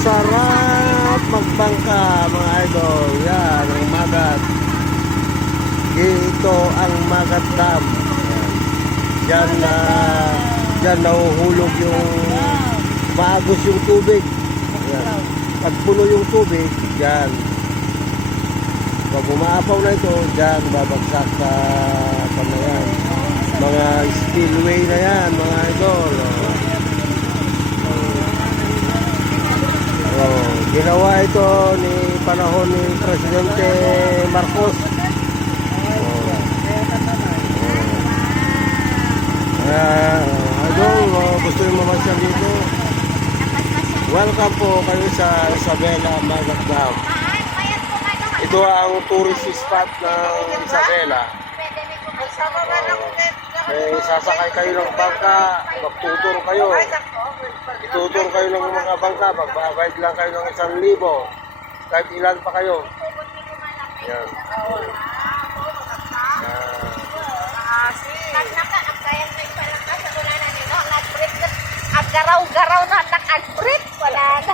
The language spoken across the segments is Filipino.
sarap magbangka mga idol. Yan ang Magat. Ito ang Magat Dam. Diyan nahuhulog yung maagos yung tubig. Yan. Pag puno yung tubig, diyan. Pag umaapaw na ito, diyan babagsak sa yan. Mga spillway na yan mga idol. Ginawa ito ni panahon ni Presidente Marcos. Idol, gusto nyo mamasyal dito? Welcome po kayo sa Isabela Magat Dam. Ito ang tourist spot ng Isabela. Sasakay kayo ng bangka, magtuturo kayo. Ituturo kayo ng mga bangka, magbabayad lang kayo ng 1,000. Kahit ilan pa kayo. Yan. Garaw-garaw na nag-break. Wala na.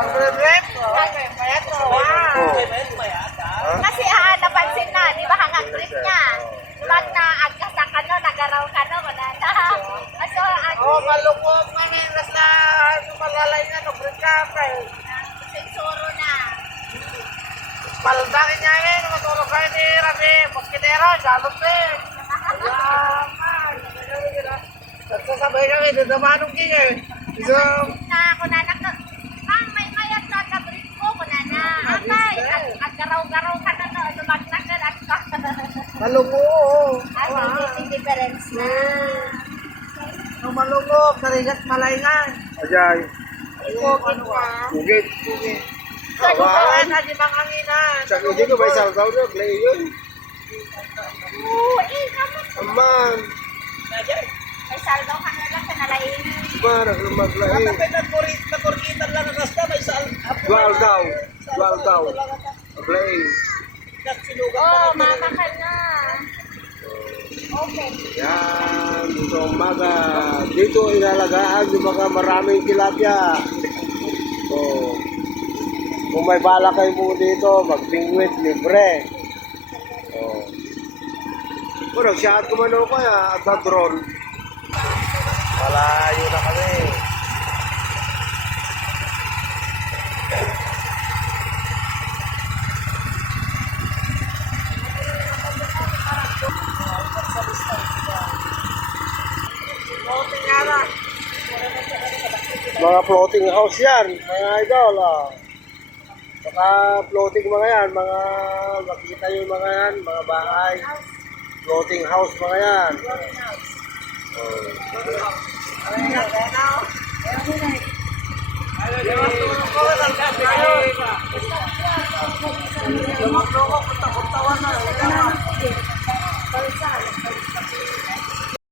Mag-break? Kasi napansin na, di ba hang break niya? Pag na-agkasa ka no, nagaraw ka no, wala na. Malungkot man yung nasa malalay nga, nag-break ka pa eh. Sensoro na. Paldakin niya yun, matulog kayo ni Rabi, Pagkinero, Jalot eh. Nagsasabay kami, dadamanong king eh. So, Ako na may mayat na kabrit ko, kunana. Atay, at garaw-garaw ka na no, lumagnak na lang ka. malungkot. May difference na. Nung malungkot, narigat malayngan. Ajay. Ikogit na. Ugit. Kawan na di bang hanginan. Sa hindi ko ba isang taon na play yun? Oo, kamot. Aman. May salbaw ka na lang sa nalayin. Parang lumaglahi. Napuritan lang ang kasta, may saan. Dual daw. Play. Oo, mama ka na. Okay. Yan. Ito ang Maga. Dito inalagaan yung mga maraming tilapia. So, kung may bala kayo po dito, mag-pingwit, libre. Oh. Kung nag-shot ko man ako at sa drone. Malayo na kami. Mga floating house yan, mga idol. Saka floating mga yan, makikita yung mga yan, mga bahay. Floating house mga yan. Lumang loko,